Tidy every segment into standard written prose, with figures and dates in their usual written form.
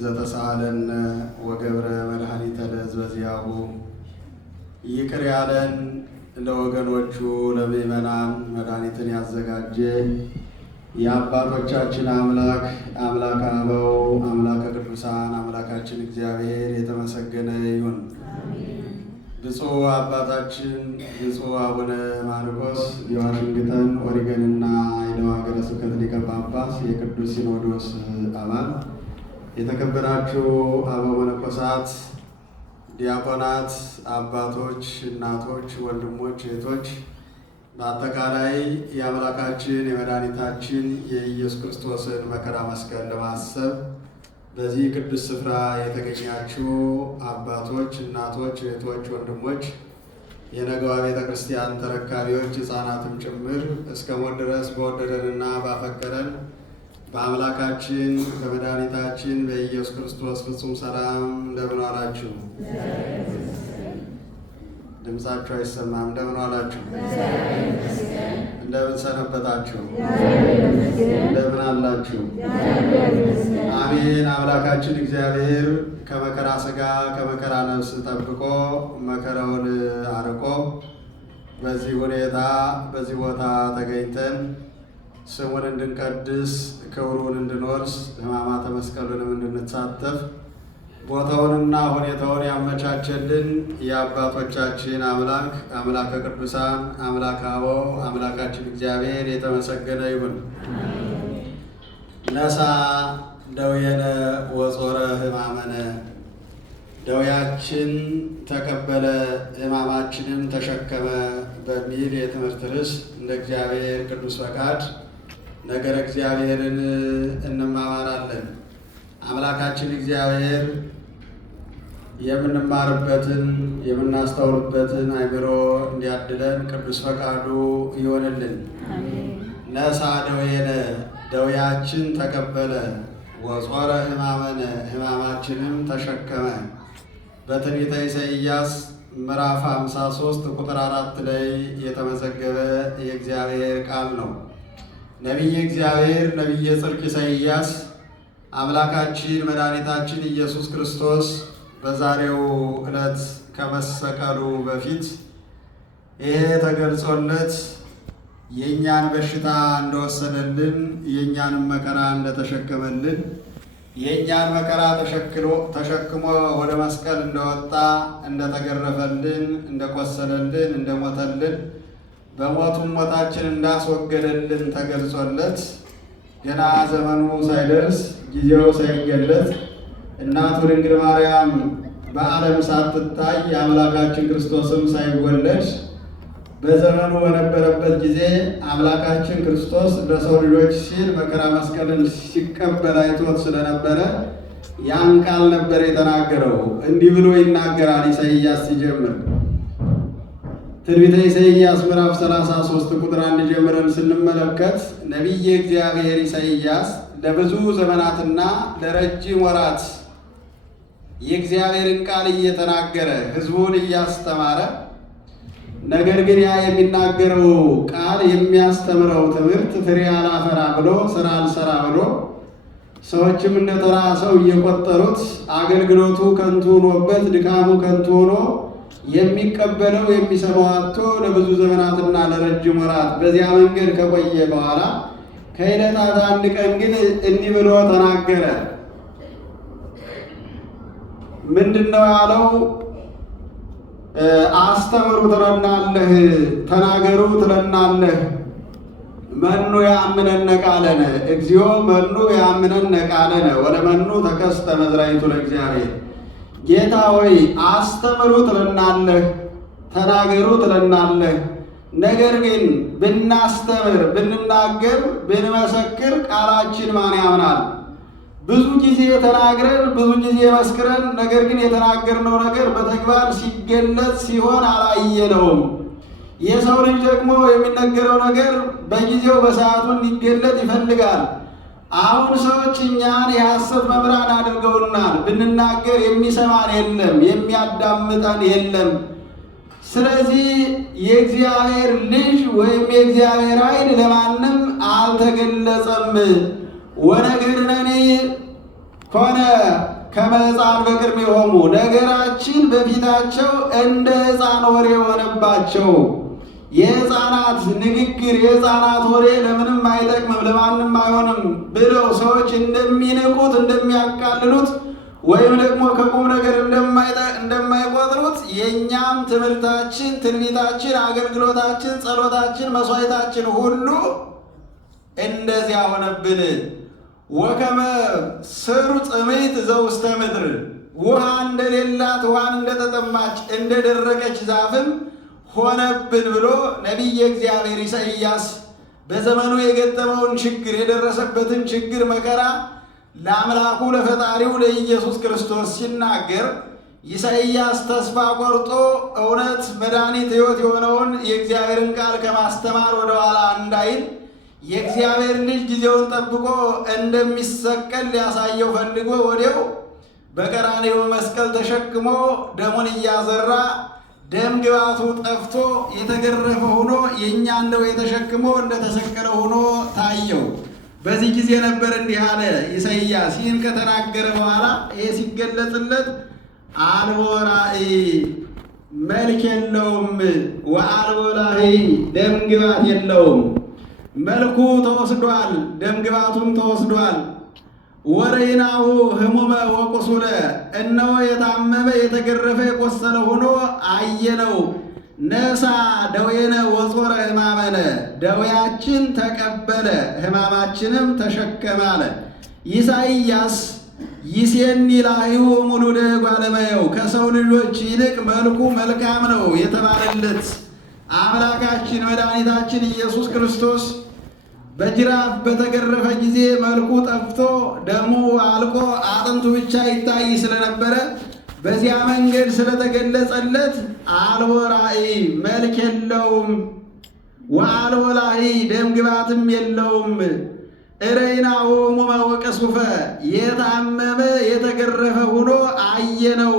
ዘተሳለነ ወገብረ መድኃኒተ ለሕዝበ ዚአሁ ይቅር ያለን ለወገኖቹ ለምእመናን መድኃኒትን ያዘጋጀ የአባቶቻችን አምላክ አምላከ አበው አምላከ ቅዱሳን አምላካችን እግዚአብሔር የተመሰገነ ይሁን። ብፁዕ አባታችን ብፁዕ አቡነ ማርቆስ የዋሽንግተን ኦሪገንና አይዳዋ ሀገረ ስብከት ሊቀ ጳጳስ የቅዱስ ሲኖዶስ አባል፣ የተከበራችሁ አበው መነኮሳት፣ ዲያቆናት፣ አባቶች፣ እናቶች፣ ወንድሞች፣ እህቶች፣ በአጠቃላይ የአምላካችን የመድኃኒታችን የኢየሱስ ክርስቶስን መከራ መስቀል ለማሰብ በዚህ ቅዱስ ስፍራ የተገኛችሁ አባቶች፣ እናቶች፣ እህቶች፣ ወንድሞች፣ የነገዋ ቤተ ክርስቲያን ተረካቢዎች፣ ሕፃናትም ጭምር እስከ ሞት ድረስ በወደደንና ባፈቀረን በአምላካችን በመድኃኒታችን በኢየሱስ ክርስቶስ ፍጹም ሰላም እንደምን ዋላችሁ? ድምፃችሁ አይሰማም። እንደምን ዋላችሁ? እንደምን ሰነበታችሁ? እንደምን አላችሁ? አሜን። አምላካችን እግዚአብሔር ከመከራ ሥጋ ከመከራ ነፍስ ጠብቆ መከራውን አርቆ በዚህ ሁኔታ በዚህ ቦታ ተገኝተን ስሙን እንድንቀድስ ክብሩን እንድንወርስ ሕማማተ መስቀሉንም እንድንሳተፍ ቦታውንና ሁኔታውን ያመቻቸልን የአባቶቻችን አምላክ አምላከ ቅዱሳን አምላከ አበው አምላካችን እግዚአብሔር የተመሰገነ ይሁን። ነሳ ደዌነ ወጾረ ሕማመነ፣ ደዌያችን ተቀበለ ሕማማችንም ተሸከመ በሚል የትምህርት ርዕስ እንደ እግዚአብሔር ቅዱስ ፈቃድ ነገረ እግዚአብሔርን እንማማራለን። አምላካችን እግዚአብሔር የምንማርበትን የምናስተውልበትን አእምሮ እንዲያድለን ቅዱስ ፈቃዱ ይሆንልን። ነሳ ደዌነ፣ ደዌያችን ተቀበለ፣ ወጾረ ሕማመነ፣ ሕማማችንም ተሸከመ። በትንቢተ ኢሳይያስ ምዕራፍ 53 ቁጥር 4 ላይ የተመዘገበ የእግዚአብሔር ቃል ነው። ነቢየ እግዚአብሔር ነቢየ ጽድቅ ኢሳይያስ አምላካችን መድኃኒታችን ኢየሱስ ክርስቶስ በዛሬው ዕለት ከመሰቀሉ በፊት ይሄ ተገልጾለት የእኛን በሽታ እንደወሰደልን የእኛንም መከራ እንደተሸከመልን የእኛን መከራ ተሸክሞ ወደ መስቀል እንደወጣ እንደተገረፈልን እንደቆሰለልን እንደሞተልን በሞቱም ሞታችን እንዳስወገደልን ተገልጾለት ገና ዘመኑ ሳይደርስ ጊዜው ሳይገለጽ እናቱ ድንግል ማርያም በዓለም ሳትታይ የአምላካችን ክርስቶስም ሳይወለድ በዘመኑ በነበረበት ጊዜ አምላካችን ክርስቶስ ለሰው ልጆች ሲል መከራ መስቀልን ሲቀበል አይቶት ስለነበረ ያን ቃል ነበር የተናገረው። እንዲህ ብሎ ይናገራል ኢሳይያስ ሲጀምር ትንቢተ ኢሳይያስ ምዕራፍ 33 ቁጥር 1 ጀምረን ስንመለከት ነቢየ እግዚአብሔር ኢሳይያስ ለብዙ ዘመናትና ለረጅም ወራት የእግዚአብሔርን ቃል እየተናገረ ሕዝቡን እያስተማረ፣ ነገር ግን ያ የሚናገረው ቃል የሚያስተምረው ትምህርት ፍሬ አላፈራ ብሎ ስራ አልሰራ ብሎ ሰዎችም እንደ ተራ ሰው እየቆጠሩት አገልግሎቱ ከንቱ ሆኖበት ድካሙ ከንቱ ሆኖ የሚቀበለው የሚሰማው አጥቶ ለብዙ ዘመናትና ለረጅም ወራት በዚያ መንገድ ከቆየ በኋላ ከዕለታት አንድ ቀን ግን እንዲህ ብሎ ተናገረ። ምንድነው ያለው? አስተምሩ ትለናለህ፣ ተናገሩ ትለናለህ። መኑ ያምነነ ቃለነ እግዚኦ መኑ ያምነነ ቃለነ ወለመኑ ተከስተ መዝራይቱ ለእግዚአብሔር። ጌታ ሆይ አስተምሩ ትለናለህ፣ ተናገሩ ትለናለህ። ነገር ግን ብናስተምር ብንናገር ብንመሰክር ቃላችን ማን ያምናል? ብዙ ጊዜ ተናግረን ብዙ ጊዜ መስክረን፣ ነገር ግን የተናገርነው ነገር በተግባር ሲገለጽ ሲሆን አላየነውም። የሰው ልጅ ደግሞ የሚነገረው ነገር በጊዜው በሰዓቱ እንዲገለጥ ይፈልጋል። አሁን ሰዎች እኛን የሐሰት መምህራን አድርገውናል። ብንናገር የሚሰማን የለም፣ የሚያዳምጠን የለም። ስለዚህ የእግዚአብሔር ልጅ ወይም የእግዚአብሔር ኃይል ለማንም አልተገለጸም። ወነገርነኒ ኮነ ከመ ሕፃን በቅድሜሆሙ ነገራችን በፊታቸው እንደ ሕፃን ወሬ ሆነባቸው። የሕፃናት ንግግር የሕፃናት ወሬ ለምንም አይጠቅምም ለማንም አይሆንም ብለው ሰዎች እንደሚንቁት እንደሚያቃልሉት ወይም ደግሞ ከቁም ነገር እንደማይቆጥሩት የእኛም ትምህርታችን፣ ትንቢታችን፣ አገልግሎታችን፣ ጸሎታችን፣ መስዋዕታችን ሁሉ እንደዚያ ሆነብን። ወከመ ስሩ ጽምይት ዘውስተ ምድር ውሃ እንደሌላት ውሃን እንደተጠማች እንደደረቀች ዛፍም ሆነብን ብሎ ነቢየ እግዚአብሔር ኢሳይያስ በዘመኑ የገጠመውን ችግር የደረሰበትን ችግር መከራ ለአምላኩ ለፈጣሪው ለኢየሱስ ክርስቶስ ሲናገር ኢሳይያስ ተስፋ ቆርጦ እውነት መድኃኒት ሕይወት የሆነውን የእግዚአብሔርን ቃል ከማስተማር ወደኋላ እንዳይል የእግዚአብሔር ልጅ ጊዜውን ጠብቆ እንደሚሰቀል ሊያሳየው ፈልጎ ወዲያው በቀራንዮ መስቀል ተሸክሞ ደሙን እያዘራ ደም ግባቱ ጠፍቶ የተገረፈ ሆኖ የእኛን ደዌ ተሸክሞ እንደተሰቀለ ሆኖ ታየው። በዚህ ጊዜ ነበር እንዲህ አለ ኢሳይያስ። ይህን ከተናገረ በኋላ ይሄ ሲገለጽለት አልቦ ራእይ መልክ የለውም፣ ወአልቦ ላህይ ደም ግባት የለውም። መልኩ ተወስዷል፣ ደም ግባቱም ተወስዷል። ወረይናሁ ህሙመ ወቁሱለ እነሆ የታመመ የተገረፈ የቆሰለ ሆኖ አየነው። ነሳ ደዌነ ወጾረ ሕማመነ ደዌያችን ተቀበለ ሕማማችንም ተሸከመ አለ ኢሳይያስ። ይሴኒ ላህዩ ሙሉደ እጓለ እመሕያው ከሰው ልጆች ይልቅ መልኩ መልካም ነው የተባለለት አምላካችን መድኃኒታችን ኢየሱስ ክርስቶስ በጅራፍ በተገረፈ ጊዜ መልኩ ጠፍቶ ደሙ አልቆ አጥንቱ ብቻ ይታይ ስለነበረ በዚያ መንገድ ስለተገለጸለት አልቦ ራእይ መልክ የለውም፣ ወአልቦ ላህይ ደም ግባትም የለውም። እረይናሁ ሕሙመ ወቀሱፈ የታመመ የተገረፈ ሆኖ አየነው።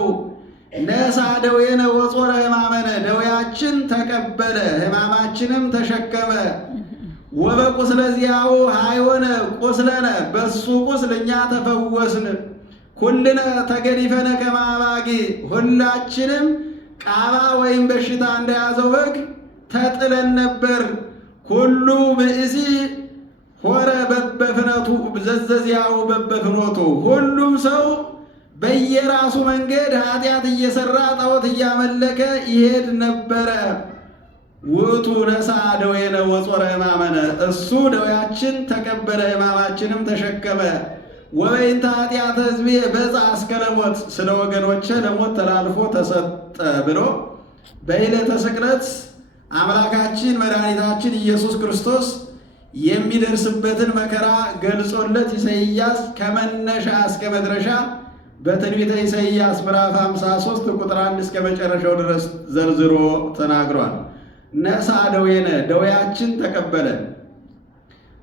ነሳ ደዌነ ወጾረ ሕማመነ ደዌያችን ተቀበለ ሕማማችንም ተሸከመ። ወበቁስለ ዚአሁ ኀይወነ ቁስለነ በሱ ቁስል እኛ ተፈወስን። ኩልነ ተገዲፈነ ከመ አባግዕ ሁላችንም ቃባ ወይም በሽታ እንደያዘው በግ ተጥለን ነበር። ኩሉ ብእሲ ሆረ በበፍነቱ ዘዘዚያው በበፍኖቱ ሁሉም ሰው በየራሱ መንገድ ኃጢአት እየሰራ ጣዖት እያመለከ ይሄድ ነበረ። ውእቱ ነሣ ደዌነ ወጾረ ሕማመነ እሱ ደዌያችን ተቀበለ ሕማማችንም ተሸከመ። ወበይንተ ኃጢአተ ሕዝቤ በጽአ እስከ ለሞት ስለ ወገኖቼ ለሞት ተላልፎ ተሰጠ ብሎ በዕለተ ስቅለት አምላካችን መድኃኒታችን ኢየሱስ ክርስቶስ የሚደርስበትን መከራ ገልጾለት ኢሳይያስ ከመነሻ እስከ መድረሻ በትንቢተ ኢሳይያስ ምዕራፍ 53 ቁጥር 1 እስከ መጨረሻው ድረስ ዘርዝሮ ተናግሯል። ነሣ ደዌነ ደዌያችን ተቀበለ።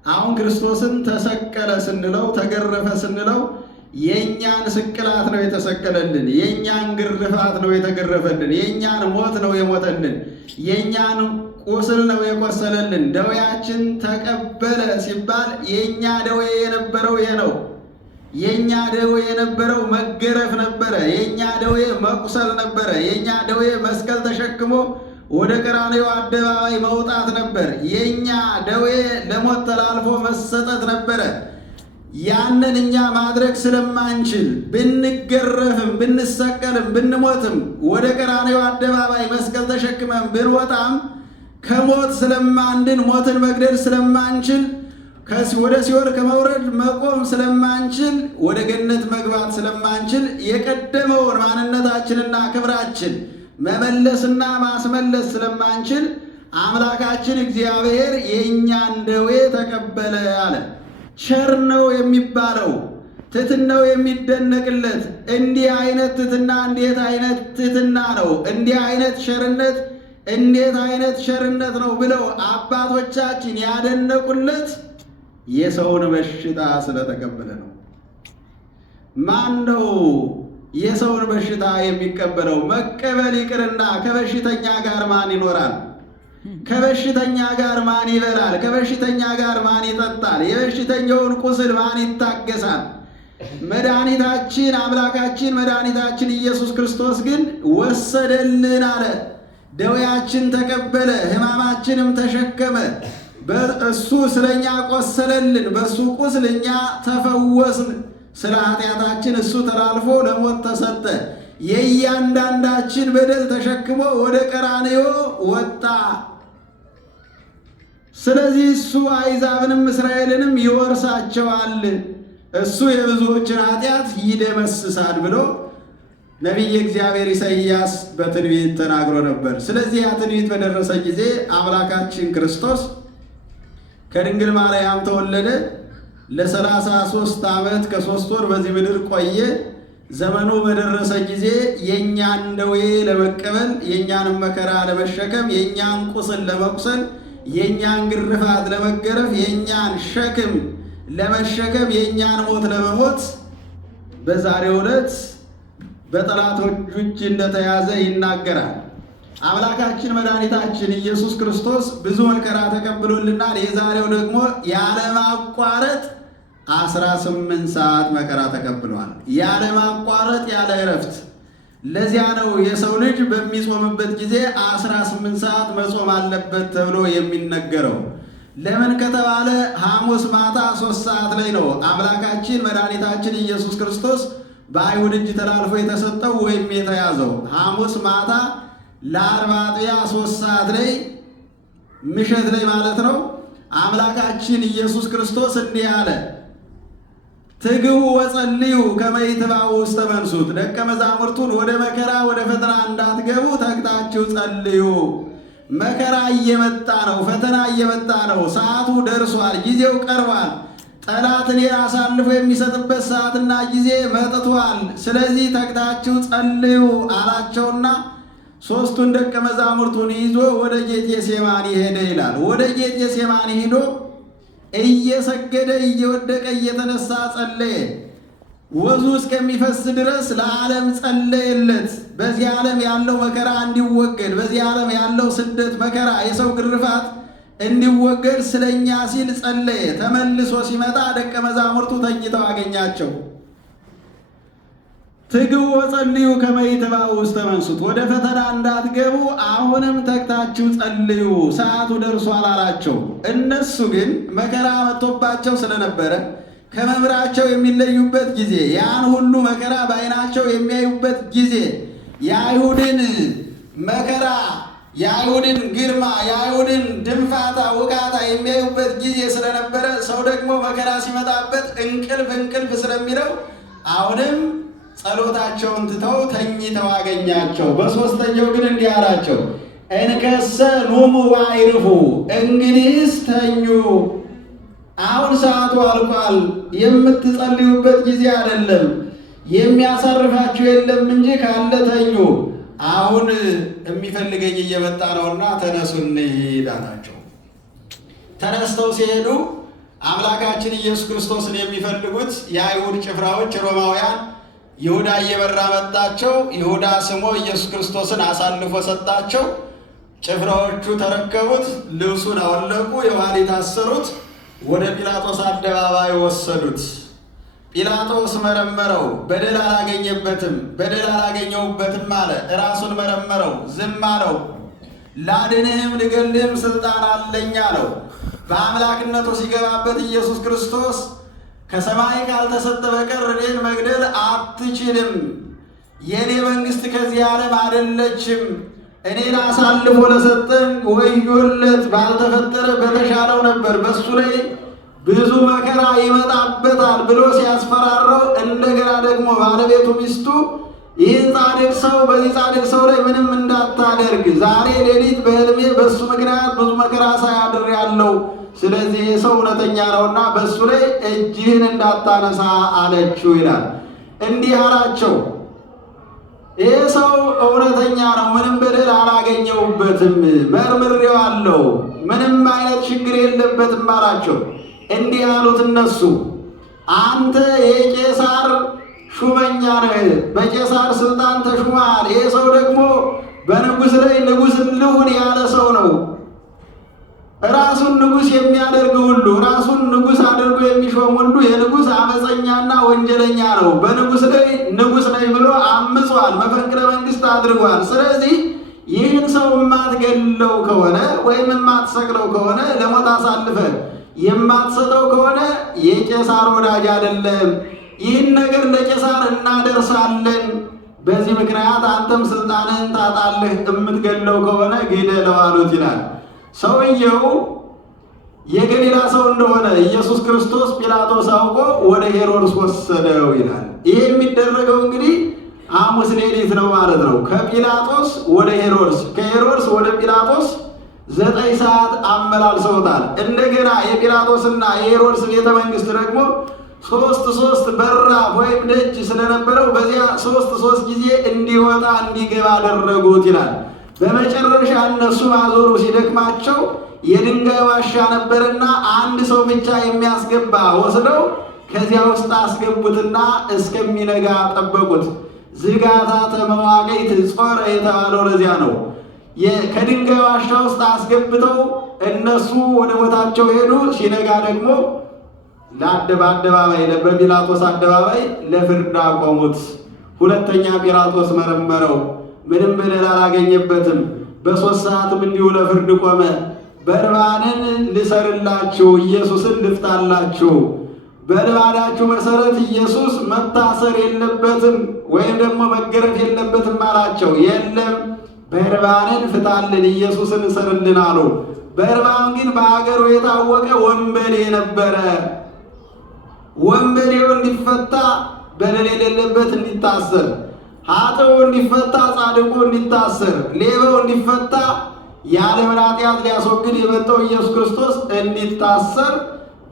አሁን ክርስቶስን ተሰቀለ ስንለው ተገረፈ ስንለው የእኛን ስቅላት ነው የተሰቀለልን፣ የእኛን ግርፋት ነው የተገረፈልን፣ የእኛን ሞት ነው የሞተልን፣ የእኛን ቁስል ነው የቆሰለልን። ደዌያችን ተቀበለ ሲባል የእኛ ደዌ የነበረው ይሄ ነው። የእኛ ደዌ የነበረው መገረፍ ነበረ። የእኛ ደዌ መቁሰል ነበረ። የእኛ ደዌ መስቀል ተሸክሞ ወደ ቀራንዮ አደባባይ መውጣት ነበር። የእኛ ደዌ ለሞት ተላልፎ መሰጠት ነበረ። ያንን እኛ ማድረግ ስለማንችል ብንገረፍም ብንሰቀልም ብንሞትም ወደ ቀራንዮ አደባባይ መስቀል ተሸክመን ብንወጣም ከሞት ስለማንድን ሞትን መግደል ስለማንችል ወደ ሲኦል ከመውረድ መቆም ስለማንችል ወደ ገነት መግባት ስለማንችል የቀደመውን ማንነታችንና ክብራችን መመለስና ማስመለስ ስለማንችል አምላካችን እግዚአብሔር የእኛን ደዌ ተቀበለ አለ። ቸር ነው የሚባለው ትሕትናው የሚደነቅለት እንዲህ አይነት ትሕትና እንዴት አይነት ትሕትና ነው! እንዲህ አይነት ቸርነት እንዴት አይነት ቸርነት ነው ብለው አባቶቻችን ያደነቁለት የሰውን በሽታ ስለተቀበለ ነው። ማን ነው የሰውን በሽታ የሚቀበለው? መቀበል ይቅርና ከበሽተኛ ጋር ማን ይኖራል? ከበሽተኛ ጋር ማን ይበላል? ከበሽተኛ ጋር ማን ይጠጣል? የበሽተኛውን ቁስል ማን ይታገሳል? መድኃኒታችን አምላካችን መድኃኒታችን ኢየሱስ ክርስቶስ ግን ወሰደልን አለ። ደዌያችን ተቀበለ፣ ሕማማችንም ተሸከመ። በእሱ ስለኛ ቆሰለልን፣ በእሱ ቁስል እኛ ተፈወስን። ስለ ኃጢአታችን እሱ ተላልፎ ለሞት ተሰጠ። የእያንዳንዳችን በደል ተሸክሞ ወደ ቀራንዮ ወጣ። ስለዚህ እሱ አሕዛብንም እስራኤልንም ይወርሳቸዋል፣ እሱ የብዙዎችን ኃጢአት ይደመስሳል ብሎ ነቢየ እግዚአብሔር ኢሳይያስ በትንቢት ተናግሮ ነበር። ስለዚህ ያ ትንቢት በደረሰ ጊዜ አምላካችን ክርስቶስ ከድንግል ማርያም ተወለደ። ለ33 ዓመት ከ3 ወር በዚህ ምድር ቆየ። ዘመኑ በደረሰ ጊዜ የእኛን ደዌ ለመቀበል፣ የእኛን መከራ ለመሸከም፣ የእኛን ቁስል ለመቁሰል፣ የእኛን ግርፋት ለመገረፍ፣ የእኛን ሸክም ለመሸከም፣ የእኛን ሞት ለመሞት በዛሬው ዕለት በጠላቶቹ እጅ እንደተያዘ ይናገራል። አምላካችን መድኃኒታችን ኢየሱስ ክርስቶስ ብዙ መከራ ተቀብሎልናል። የዛሬው ደግሞ ያለማቋረጥ 18 ሰዓት መከራ ተቀብሏል። ያለማቋረጥ ያለ እረፍት። ለዚያ ነው የሰው ልጅ በሚጾምበት ጊዜ 18 ሰዓት መጾም አለበት ተብሎ የሚነገረው። ለምን ከተባለ ሐሙስ ማታ 3 ሰዓት ላይ ነው አምላካችን መድኃኒታችን ኢየሱስ ክርስቶስ በአይሁድ እጅ ተላልፎ የተሰጠው ወይም የተያዘው። ሐሙስ ማታ ለዓርብ አጥቢያ 3 ሰዓት ላይ ምሽት ላይ ማለት ነው አምላካችን ኢየሱስ ክርስቶስ እንዲህ አለ፣ ትግቡ ወጸልዩ ከመ ይትባኡ ውስተ መንሱት። ደቀ መዛሙርቱን ወደ መከራ ወደ ፈተና እንዳትገቡ ተግታችሁ ጸልዩ። መከራ እየመጣ ነው፣ ፈተና እየመጣ ነው። ሰዓቱ ደርሷል፣ ጊዜው ቀርቧል። ጠላትን አሳልፎ የሚሰጥበት ሰዓትና ጊዜ መጥቷል። ስለዚህ ተግታችሁ ጸልዩ አላቸውና 3ቱን ደቀ መዛሙርቱን ይዞ ወደ ጌቴሴማኒ ሄደ ይላል። ወደ ጌቴሴማኒ ሄዶ እየሰገደ እየወደቀ እየተነሳ ጸለየ። ወዙ እስከሚፈስ ድረስ ለዓለም ጸለየለት። በዚህ ዓለም ያለው መከራ እንዲወገድ፣ በዚህ ዓለም ያለው ስደት መከራ፣ የሰው ግርፋት እንዲወገድ ስለኛ ሲል ጸለየ። ተመልሶ ሲመጣ ደቀ መዛሙርቱ ተኝተው አገኛቸው። ትግቡ ወጸልዩ ከመ ይትባኡ ውስተ መንሱት። ወደ ፈተና እንዳትገቡ አሁንም ተግታችሁ ጸልዩ፣ ሰዓቱ ደርሷል አላቸው። እነሱ ግን መከራ መጥቶባቸው ስለነበረ ከመምህራቸው የሚለዩበት ጊዜ፣ ያን ሁሉ መከራ በዓይናቸው የሚያዩበት ጊዜ፣ የአይሁድን መከራ፣ የአይሁድን ግርማ፣ የአይሁድን ድንፋታ፣ ውቃታ የሚያዩበት ጊዜ ስለነበረ ሰው ደግሞ መከራ ሲመጣበት እንቅልፍ ስለሚለው አሁንም ጸሎታቸውን ትተው ተኝተው አገኛቸው። በሦስተኛው ግን እንዲህ አላቸው፣ እንከሰ ኑሙ ወአዕርፉ፣ እንግዲህስ ተኙ። አሁን ሰዓቱ አልቋል። የምትጸልዩበት ጊዜ አይደለም። የሚያሳርፋችሁ የለም እንጂ ካለ ተኙ። አሁን የሚፈልገኝ እየመጣ ነውና ተነሱ እንሂድ አላቸው። ተነስተው ሲሄዱ አምላካችን ኢየሱስ ክርስቶስን የሚፈልጉት የአይሁድ ጭፍራዎች ሮማውያን ይሁዳ እየበራ መጣቸው። ይሁዳ ስሞ ኢየሱስ ክርስቶስን አሳልፎ ሰጣቸው። ጭፍራዎቹ ተረከቡት፣ ልብሱን አወለቁ፣ የኋሊት አሰሩት፣ ወደ ጲላጦስ አደባባይ ወሰዱት። ጲላጦስ መረመረው፣ በደል አላገኘሁበትም አለ። ራሱን መረመረው፣ ዝም አለው። ላድንህም ልገልህም ስልጣን አለኝ አለው። በአምላክነቱ ሲገባበት ኢየሱስ ክርስቶስ ከሰማይ ካልተሰጠ በቀር እኔን መግደል አትችልም፣ የእኔ መንግሥት ከዚህ ዓለም አይደለችም፣ እኔን አሳልፎ ለሰጠን ወዮለት፣ ባልተፈጠረ በተሻለው ነበር፣ በሱ ላይ ብዙ መከራ ይመጣበታል ብሎ ሲያስፈራረው፣ እንደገና ደግሞ ባለቤቱ ሚስቱ ይህን ጻድቅ ሰው በዚህ ጻድቅ ሰው ላይ ምንም እንዳታደርግ፣ ዛሬ ሌሊት በሕልሜ በሱ ምክንያት ብዙ መከራ ሳያድር ያለው፣ ስለዚህ ይህ ሰው እውነተኛ ነውና በሱ ላይ እጅህን እንዳታነሳ አለችው ይላል። እንዲህ አላቸው፣ ይህ ሰው እውነተኛ ነው፣ ምንም በደል አላገኘሁበትም፣ መርምሬዋለሁ፣ ምንም አይነት ችግር የለበትም አላቸው። እንዲህ አሉት እነሱ፣ አንተ የቄሳር ሹመኛ ነህ፣ በቄሳር ስልጣን ተሹመሃል። ይህ ሰው ደግሞ በንጉሥ ላይ ንጉሥ ልሁን ያለ ሰው ነው። ራሱን ንጉሥ የሚያደርግ ሁሉ ራሱን ንጉሥ አድርጎ የሚሾም ሁሉ የንጉሥ አመፀኛና ወንጀለኛ ነው። በንጉሥ ላይ ንጉሥ ነኝ ብሎ አምጿል፣ መፈንቅለ መንግስት አድርጓል። ስለዚህ ይህን ሰው የማትገለው ከሆነ ወይም የማትሰቅለው ከሆነ ለሞት አሳልፈ የማትሰጠው ከሆነ የቄሳር ወዳጅ አይደለም። ይህን ነገር ለቄሳር እናደርሳለን። በዚህ ምክንያት አንተም ስልጣንህን ታጣለህ። የምትገለው ከሆነ ግደለው አሉት ይላል። ሰውየው የገሊላ ሰው እንደሆነ ኢየሱስ ክርስቶስ ጲላጦስ አውቆ ወደ ሄሮድስ ወሰደው ይላል። ይሄ የሚደረገው እንግዲህ ሐሙስ ሌሊት ነው ማለት ነው። ከጲላጦስ ወደ ሄሮድስ፣ ከሄሮድስ ወደ ጲላጦስ 9 ሰዓት አመላልሰውታል። እንደገና የጲላጦስና የሄሮድስ ቤተ መንግስት ደግሞ ሶስት በራፍ ወይም ደጅ ስለነበረው በዚያ ሶስት ጊዜ እንዲወጣ እንዲገባ አደረጉት ይላል። በመጨረሻ እነሱ ማዞሩ ሲደክማቸው የድንጋይ ዋሻ ነበርና አንድ ሰው ብቻ የሚያስገባ ወስደው ከዚያ ውስጥ አስገቡትና እስከሚነጋ ጠበቁት። ዝጋታተ መዋቅይት ጾረ የተባለው ለዚያ ነው። ከድንጋይ ዋሻ ውስጥ አስገብተው እነሱ ወደ ቦታቸው ሄዱ። ሲነጋ ደግሞ በአደባባይ በጲላጦስ አደባባይ ለፍርድ አቆሙት። ሁለተኛ ጲላጦስ መረመረው፣ ምንም በደል አላገኘበትም። በ3 ሰዓትም እንዲሁ ለፍርድ ቆመ። በርባንን ልሰርላችሁ፣ ኢየሱስን ልፍታላችሁ። በልማዳችሁ መሰረት ኢየሱስ መታሰር የለበትም ወይም ደግሞ መገረፍ የለበትም አላቸው። የለም በርባንን ፍታልን፣ ኢየሱስን እሰርልን አሉ። በርባን ግን በአገሩ የታወቀ ወንበዴ ነበረ። ወንበዴው እንዲፈታ፣ በደል የሌለበት እንዲታሰር፣ ኃጥኡ እንዲፈታ፣ ጻድቁ እንዲታሰር፣ ሌባው እንዲፈታ፣ የዓለምን ኃጢአት ሊያስወግድ የመጣው ኢየሱስ ክርስቶስ እንዲታሰር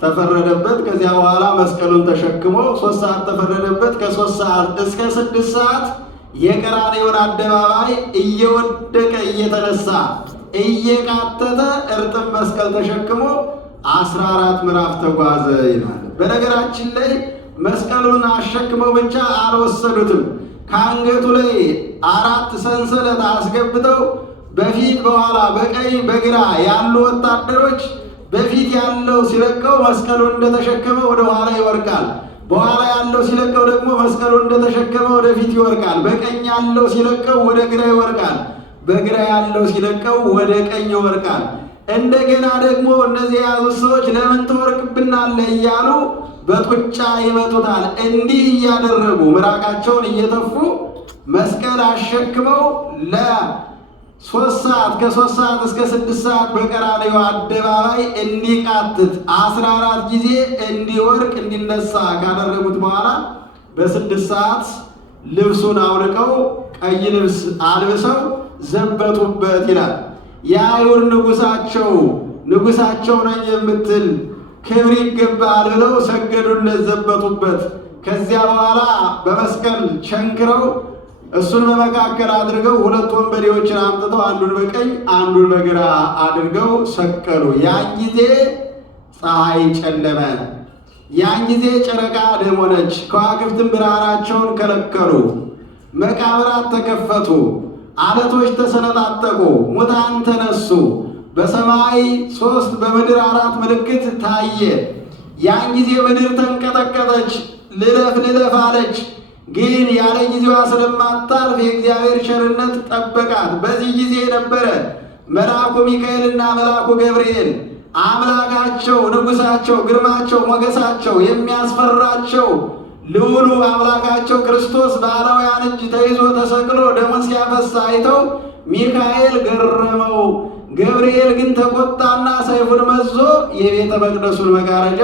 ተፈረደበት። ከዚያ በኋላ መስቀሉን ተሸክሞ 3 ሰዓት ተፈረደበት። ከ3 ሰዓት እስከ 6 ሰዓት የቀራንዮውን አደባባይ እየወደቀ እየተነሳ እየቃተተ እርጥብ መስቀል ተሸክሞ 14 ምዕራፍ ተጓዘ ይላል። በነገራችን ላይ መስቀሉን አሸክመው ብቻ አልወሰዱትም። ከአንገቱ ላይ 4 ሰንሰለት አስገብተው በፊት በኋላ በቀኝ በግራ ያሉ ወታደሮች በፊት ያለው ሲለቀው መስቀሉን እንደተሸከመ ወደ ኋላ ይወርቃል። በኋላ ያለው ሲለቀው ደግሞ መስቀሉን እንደተሸከመ ወደ ፊት ይወርቃል። በቀኝ ያለው ሲለቀው ወደ ግራ ይወርቃል። በግራ ያለው ሲለቀው ወደ ቀኝ ይወርቃል። እንደገና ደግሞ እነዚህ የያዙት ሰዎች ለምን ትወርቅብናለህ እያሉ በጡጫ ይመቱታል። እንዲህ እያደረጉ ምራቃቸውን እየተፉ መስቀል አሸክመው ለ3 ሰዓት ከ3 ሰዓት እስከ 6 ሰዓት በቀራንዮ አደባባይ እንዲቃትት 14 ጊዜ እንዲወርቅ እንዲነሳ ካደረጉት በኋላ በ6 ሰዓት ልብሱን አውልቀው ቀይ ልብስ አልብሰው ዘበቱበት ይላል። የአይሁድ ንጉሳቸው ነኝ የምትል ክብር ይገባል ብለው ሰገዱለት፣ ዘበቱበት። ከዚያ በኋላ በመስቀል ቸንክረው እሱን በመካከል አድርገው 2 ወንበዴዎችን አምጥተው አንዱን በቀኝ አንዱን በግራ አድርገው ሰቀሉ። ያን ጊዜ ፀሐይ ጨለመ። ያን ጊዜ ጨረቃ ደም ሆነች። ከዋክብትም ብርሃናቸውን ከለከሉ። መቃብራት ተከፈቱ። አለቶች ተሰነጣጠቁ። ሙታን ተነሱ። በሰማይ 3 በምድር 4 ምልክት ታየ። ያን ጊዜ ምድር ተንቀጠቀጠች፣ ልለፍ አለች። ግን ያለ ጊዜዋ ስለማታልፍ የእግዚአብሔር ቸርነት ጠበቃት። በዚህ ጊዜ ነበረ መልአኩ ሚካኤልና መልአኩ ገብርኤል አምላካቸው፣ ንጉሳቸው፣ ግርማቸው፣ ሞገሳቸው የሚያስፈራቸው ልዑሉ አምላካቸው ክርስቶስ በአላውያን እጅ ተይዞ ተሰቅሎ ደሙን ሲያፈስ አይተው ሚካኤል ገረመው። ገብርኤል ግን ተቆጣና ሰይፉን መዞ የቤተ መቅደሱን መጋረጃ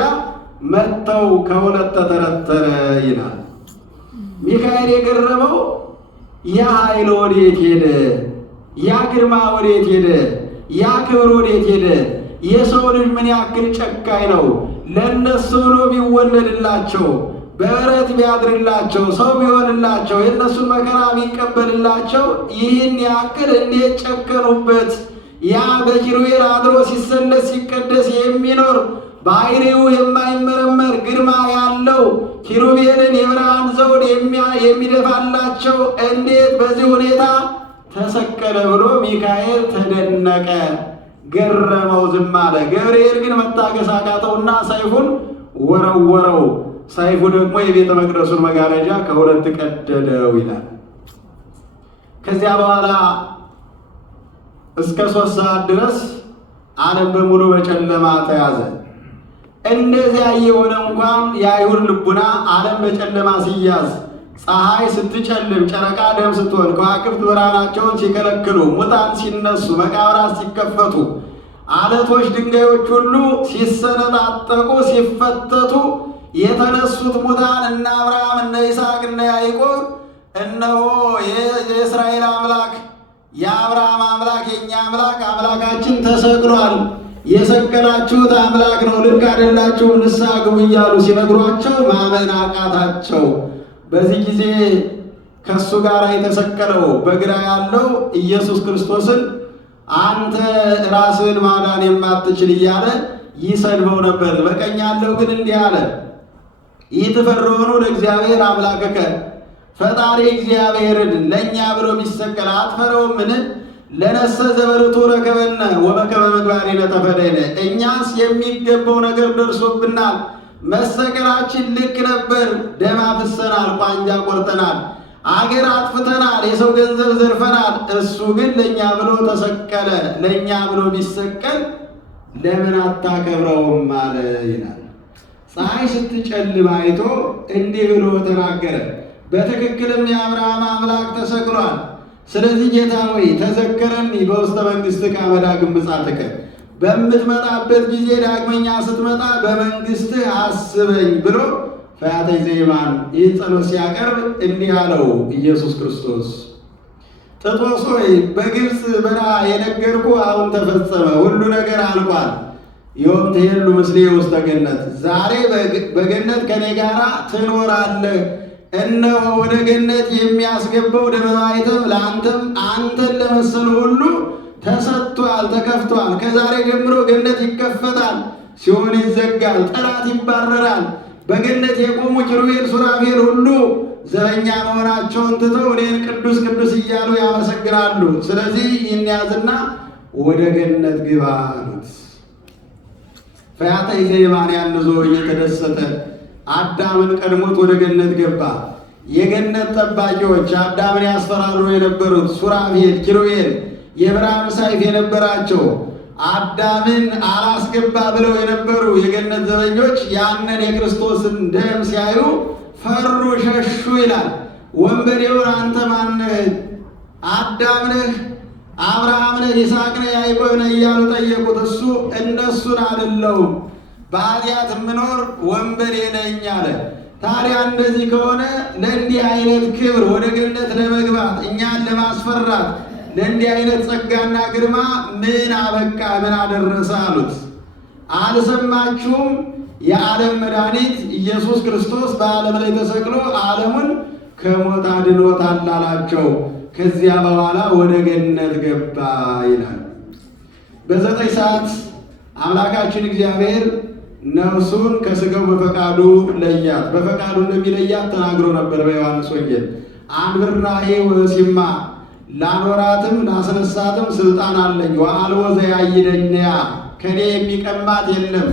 መተው ከ2 ተተረተረ ይላል። ሚካኤል የገረመው ያ ኃይል ወዴት ሄደ? ያ ግርማ ወዴት ሄደ? ያ ክብር ወዴት ሄደ? የሰው ልጅ ምን ያክል ጨካኝ ነው! ለእነሱ ብሎ ቢወለድላቸው፣ በበረት ቢያድርላቸው፣ ሰው ቢሆንላቸው፣ የእነሱን መከራ ቢቀበልላቸው ይህን ያክል እንዴት ጨከኑበት! ያ በኪሩቤል አድሮ ሲሰለስ ሲቀደስ የሚኖር ባህሪው የማይመረመር ግርማ ያለው ኪሩቤልን የብርሃን ዘውድ የሚደፋላቸው እንዴት በዚህ ሁኔታ ተሰቀለ ብሎ ሚካኤል ተደነቀ። ገረመው፣ ዝም አለ። ገብርኤል ግን መታገስ አቃተውና ሰይፉን ወረወረው። ሰይፉ ደግሞ የቤተ መቅደሱን መጋረጃ ከሁለት ቀደደው ይላል። ከዚያ በኋላ እስከ 3 ሰዓት ድረስ ዓለም በሙሉ በጨለማ ተያዘ። እንደዚያ የሆነ እንኳን የአይሁድ ልቡና ዓለም በጨለማ ሲያዝ፣ ፀሐይ ስትጨልም፣ ጨረቃ ደም ስትሆን፣ ከዋክብት ብርሃናቸውን ሲከለክሉ፣ ሙታን ሲነሱ፣ መቃብራት ሲከፈቱ፣ አለቶች ድንጋዮች ሁሉ ሲሰነጣጠቁ ሲፈተቱ፣ የተነሱት ሙታን እነ አብርሃም እነ ይስሐቅ እነ ያዕቆብ እነሆ የእስራኤል አምላክ የአብርሃም አምላክ የእኛ አምላክ አምላካችን ተሰቅሏል፣ የሰቀላችሁት አምላክ ነው፣ ልክ አይደላችሁም፣ ንስሐ ግቡ እያሉ ሲነግሯቸው ማመን አቃታቸው። በዚህ ጊዜ ከእሱ ጋር የተሰቀለው በግራ ያለው ኢየሱስ ክርስቶስን አንተ ራስህን ማዳን የማትችል እያለ ይሰድበው ነበር። በቀኝ ያለው ግን እንዲህ አለ፣ ኢትፈርሆኑ ለእግዚአብሔር አምላክከ፣ ፈጣሪ እግዚአብሔርን ለእኛ ብሎ ቢሰቀል አትፈረውምን? ለነሰ ዘበርቱ ረከበነ ወበከመ ምግባሬነ ተፈደይነ፣ እኛስ የሚገባው ነገር ደርሶብናል፣ መሰቀላችን ልክ ነበር፣ ደም አፍሰናል፣ ቋንጃ ቆርጠናል፣ አገር አጥፍተናል፣ የሰው ገንዘብ ዘርፈናል። እሱ ግን ለእኛ ብሎ ተሰቀለ። ለእኛ ብሎ ቢሰቀል ለምን አታከብረውም አለ ይላል። ፀሐይ ስትጨልም አይቶ እንዲህ ብሎ ተናገረ፣ በትክክልም የአብርሃም አምላክ ተሰቅሏል። ስለዚህ ጌታ ሆይ ተዘከረኒ በውስተ መንግሥትከ አመ ዳግም ምጽአትከ፣ በምትመጣበት ጊዜ ዳግመኛ ስትመጣ በመንግሥትህ አስበኝ ብሎ ፈያታዊ ዘየማን ይህን ጸሎት ሲያቀርብ እንዲህ አለው ኢየሱስ ክርስቶስ፣ ጥጦስ ሆይ በግብፅ በረሃ የነገርኩ አሁን ተፈጸመ፣ ሁሉ ነገር አልቋል። ዮም ትሄሉ ምስሌ ውስተ ገነት፣ ዛሬ በገነት ከኔ ጋር ትኖራለህ። እነሆ ወደ ገነት የሚያስገባው ደመ ማኅተም ለአንተም አንተን ለመሰሉ ሁሉ ተሰጥቷል፣ ተከፍቷል። ከዛሬ ጀምሮ ገነት ይከፈታል፣ ሲኦል ይዘጋል፣ ጠላት ይባረራል። በገነት የቆሙ ኪሩቤል ሱራፌል ሁሉ ዘበኛ መሆናቸውን ትተው እኔን ቅዱስ ቅዱስ እያሉ ያመሰግናሉ። ስለዚህ ይህን ያዝና ወደ ገነት ግባ አሉት። ፈያታዊ ዘየማን ያን ይዞ እየተደሰተ አዳምን ቀድሞት ወደ ገነት ገባ። የገነት ጠባቂዎች አዳምን ያስፈራሩ የነበሩት ሱራፌል ኪሩቤል የብርሃን ሰይፍ የነበራቸው አዳምን አላስገባ ብለው የነበሩ የገነት ዘበኞች ያንን የክርስቶስን ደም ሲያዩ ፈሩ፣ ሸሹ ይላል። ወንበዴውን አንተ ማነህ? አዳም ነህ? አብርሃም ነህ? ይስሐቅ ነህ? ያዕቆብ ነህ? እያሉ ጠየቁት። እሱ እነሱን አይደለሁም፣ በኃጢአት የምኖር ወንበዴ ነኝ አለ። ታዲያ እንደዚህ ከሆነ ለእንዲህ አይነት ክብር ወደ ገነት ለመግባት እኛን ለማስፈራት ለእንዲህ አይነት ጸጋና ግርማ ምን አበቃ? ምን አደረሰ አሉት። አልሰማችሁም? የዓለም መድኃኒት ኢየሱስ ክርስቶስ በዓለም ላይ ተሰቅሎ ዓለሙን ከሞት አድኖታል አላቸው። ከዚያ በኋላ ወደ ገነት ገባ ይላል። በ9 ሰዓት አምላካችን እግዚአብሔር ነፍሱን ከሥጋው በፈቃዱ ለያት። በፈቃዱ እንደሚለያት ተናግሮ ነበር በዮሐንስ ወንጌል። አንብራሄ ወሲማ፣ ላኖራትም ላስነሳትም ስልጣን አለኝ። ወአልቦ ዘያይደንያ፣ ከኔ የሚቀማት የለም፣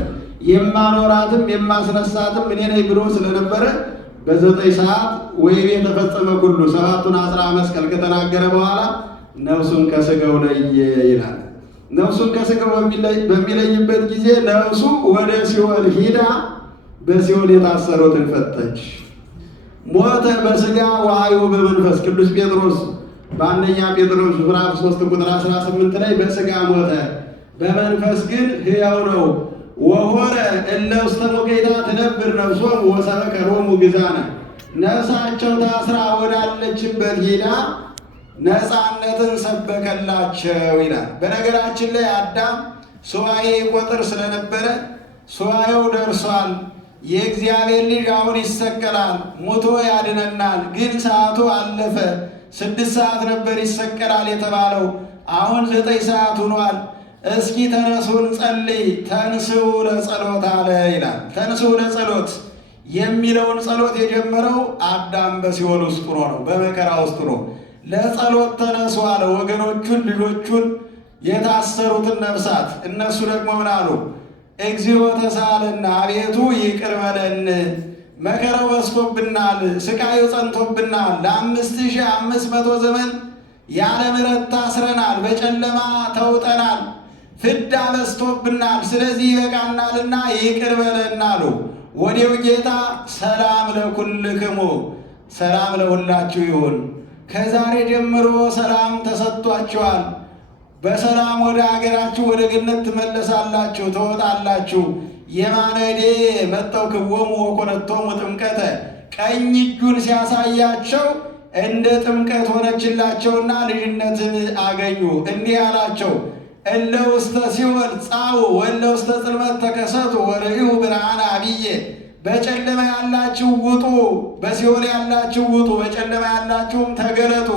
የማኖራትም የማስነሳትም እኔ ነኝ ብሎ ስለነበረ በ9 ሰዓት ወይቤ ተፈጸመ ኩሉ፣ 7ቱን አጽራ መስቀል ከተናገረ በኋላ ነፍሱን ከሥጋው ለየ ይላል። ነፍሱን ከሥጋው በሚለይበት ጊዜ ነፍሱ ወደ ሲኦል ሂዳ በሲኦል የታሰሩትን ፈተች። ሞተ በሥጋ ወሐዩ በመንፈስ። ቅዱስ ጴጥሮስ በአንደኛ ጴጥሮስ ምዕራፍ 3 ቁጥር 18 ላይ በሥጋ ሞተ በመንፈስ ግን ሕያው ነው። ወሆረ እለ ውስተ ሞጌታ ትነብር ነፍሶም ወሰበከ ሎሙ ግዛነ፣ ነፍሳቸው ታስራ ወዳለችበት ሄዳ ነፃነትን ሰበከላቸው ይላል። በነገራችን ላይ አዳም ሱባኤ ይቆጥር ስለነበረ ሱባኤው ደርሷል። የእግዚአብሔር ልጅ አሁን ይሰቀላል፣ ሞቶ ያድነናል። ግን ሰዓቱ አለፈ። 6 ሰዓት ነበር ይሰቀላል የተባለው፣ አሁን 9 ሰዓት ሆኗል። እስኪ ተነሱን ጸልይ፣ ተንሥኡ ለጸሎት አለ ይላል። ተንሥኡ ለጸሎት የሚለውን ጸሎት የጀመረው አዳም በሲኦል ውስጥ ሆኖ ነው፣ በመከራ ውስጥ ሆኖ ለጸሎት ተነሱ አለ። ወገኖቹን ልጆቹን የታሰሩትን ነፍሳት። እነሱ ደግሞ ምን አሉ? እግዚኦ ተሳለነ፣ አቤቱ ይቅር በለን፣ መከራው በዝቶብናል፣ ስቃዩ ጸንቶብናል፣ ለ5500 ዘመን ያለ ምሕረት ታስረናል፣ በጨለማ ተውጠናል፣ ፍዳ በዝቶብናል፣ ስለዚህ ይበቃናልና ይቅር በለን አሉ። ወዲያው ጌታ ሰላም ለኩልክሙ፣ ሰላም ለሁላችሁ ይሁን፣ ከዛሬ ጀምሮ ሰላም ተሰጥቷችኋል፣ በሰላም ወደ ሀገራችሁ ወደ ገነት ትመለሳላችሁ፣ ትወጣላችሁ። የማነዴ መጠው ክወሙ ወኮነቶሙ ጥምቀተ፣ ቀኝ እጁን ሲያሳያቸው እንደ ጥምቀት ሆነችላቸውና ልጅነትን አገኙ። እንዲህ አላቸው፣ እለ ውስተ ሲኦል ጻኡ ወእለ ውስተ ጽልመት ተከሰቱ ወርእዩ ብርሃነ አብየ። በጨለማ ያላችሁ ውጡ፣ በሲኦል ያላችሁ ውጡ፣ በጨለማ ያላችሁም ተገለጡ።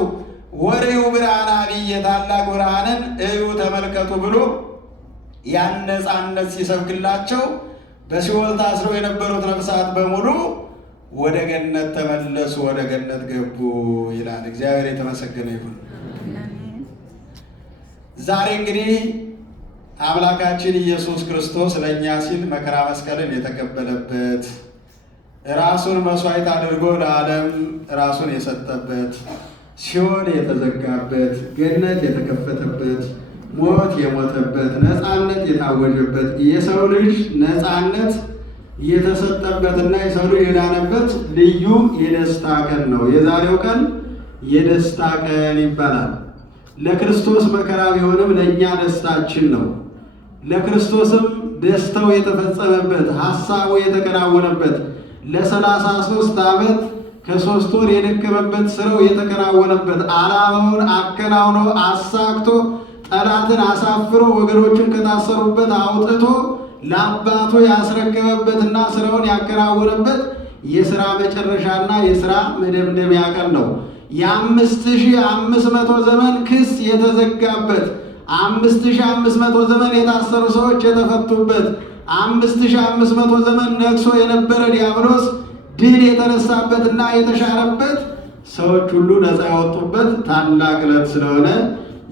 ወርእዩ ብርሃነ አብየ፣ ታላቅ ብርሃንን እዩ ተመልከቱ ብሎ ያን ነፃነት ሲሰብክላቸው በሲኦል ታስረው የነበሩት ነፍሳት በሙሉ ወደ ገነት ተመለሱ፣ ወደ ገነት ገቡ ይላል። እግዚአብሔር የተመሰገነ ይሁን። ዛሬ እንግዲህ አምላካችን ኢየሱስ ክርስቶስ ለእኛ ሲል መከራ መስቀልን የተቀበለበት፣ ራሱን መስዋዕት አድርጎ ለዓለም ራሱን የሰጠበት፣ ሲኦል የተዘጋበት፣ ገነት የተከፈተበት፣ ሞት የሞተበት፣ ነፃነት የታወጀበት፣ የሰው ልጅ ነፃነት የተሰጠበትና የሰው ልጅ የዳነበት ልዩ የደስታ ቀን ነው። የዛሬው ቀን የደስታ ቀን ይባላል። ለክርስቶስ መከራ ቢሆንም ለእኛ ደስታችን ነው። ለክርስቶስም ደስታው የተፈጸመበት፣ ሐሳቡ የተከናወነበት፣ ለ33 ዓመት ከ3 ወር የደከመበት፣ ስራው የተከናወነበት፣ ዓላማውን አከናውኖ አሳክቶ ጠላትን አሳፍሮ ወገኖቹን ከታሰሩበት አውጥቶ ለአባቱ ያስረከበበትና ስራውን ያከናወነበት የሥራ መጨረሻና የሥራ መደምደሚያ ቀን ነው። የ5500 ዘመን ክስ የተዘጋበት፣ 5500 ዘመን የታሰሩ ሰዎች የተፈቱበት፣ 5500 ዘመን ነግሶ የነበረ ዲያብሎስ ድል የተነሳበትና የተሻረበት፣ ሰዎች ሁሉ ነፃ ያወጡበት ታላቅ ዕለት ስለሆነ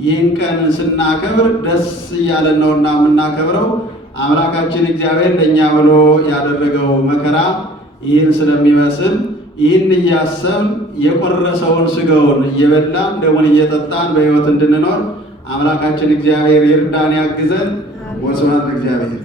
ይህን ቀን ስናከብር ደስ እያለን ነውና የምናከብረው። አምላካችን እግዚአብሔር ለእኛ ብሎ ያደረገው መከራ ይህን ስለሚመስል ይህን እያሰብን የቆረሰውን ሥጋውን እየበላን ደሙን እየጠጣን በሕይወት እንድንኖር አምላካችን እግዚአብሔር ይርዳን፣ ያግዘን። ወስብሐት ለእግዚአብሔር።